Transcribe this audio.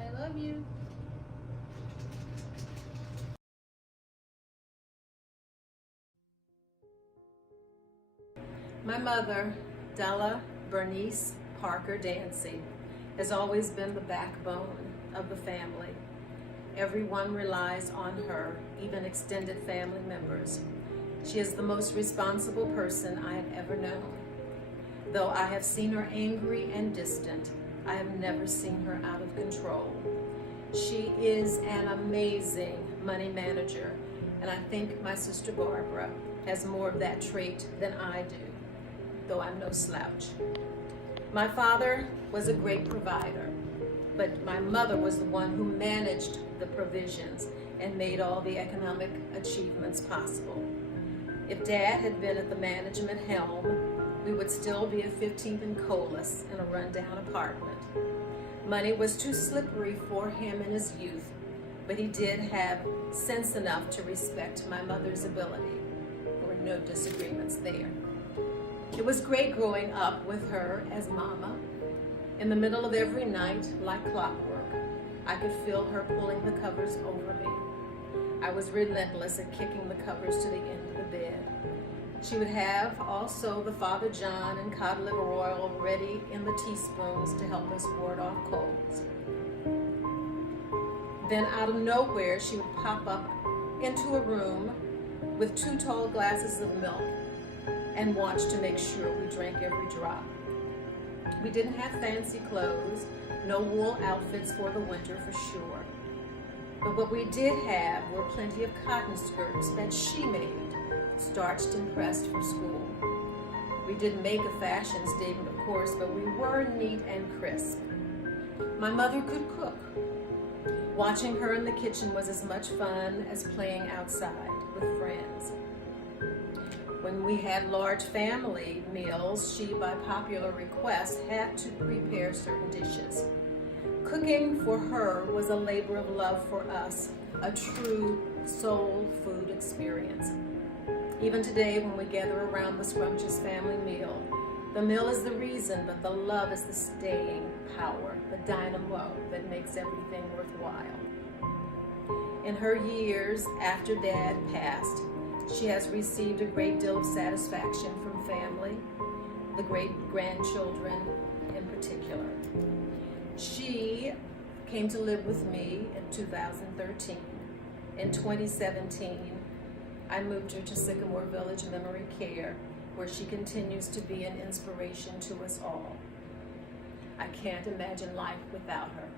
I love you. My mother, Della Bernice Parker Dancy, has always been the backbone of the family. Everyone relies on her, even extended family members. She is the most responsible person I have ever known. Though I have seen her angry and distant, I have never seen her out of control. She is an amazing money manager, and I think my sister Barbara has more of that trait than I do, though I'm no slouch. My father was a great provider, but my mother was the one who managed the provisions and made all the economic achievements possible. If Dad had been at the management helm, we would still be at 15th and Colas in a rundown apartment. Money was too slippery for him in his youth, but he did have sense enough to respect my mother's ability. There were no disagreements there. It was great growing up with her as Mama. In the middle of every night, like clockwork, I could feel her pulling the covers over me. I was relentless at kicking the covers to the end of the bed. She would have also the Father John and cod liver oil ready in the teaspoons to help us ward off colds. Then out of nowhere, she would pop up into a room with 2 tall glasses of milk and watch to make sure we drank every drop. We didn't have fancy clothes, no wool outfits for the winter for sure. But what we did have were plenty of cotton skirts that she made, starched and pressed for school. We didn't make a fashion statement, of course, but we were neat and crisp. My mother could cook. Watching her in the kitchen was as much fun as playing outside with friends. When we had large family meals, she, by popular request, had to prepare certain dishes. Cooking for her was a labor of love for us, a true soul food experience. Even today, when we gather around the scrumptious family meal, the meal is the reason, but the love is the staying power, the dynamo that makes everything worthwhile. In her years after Dad passed, she has received a great deal of satisfaction from family, the great-grandchildren in particular. She came to live with me in 2013. In 2017, I moved her to Sycamore Village Memory Care, where she continues to be an inspiration to us all. I can't imagine life without her.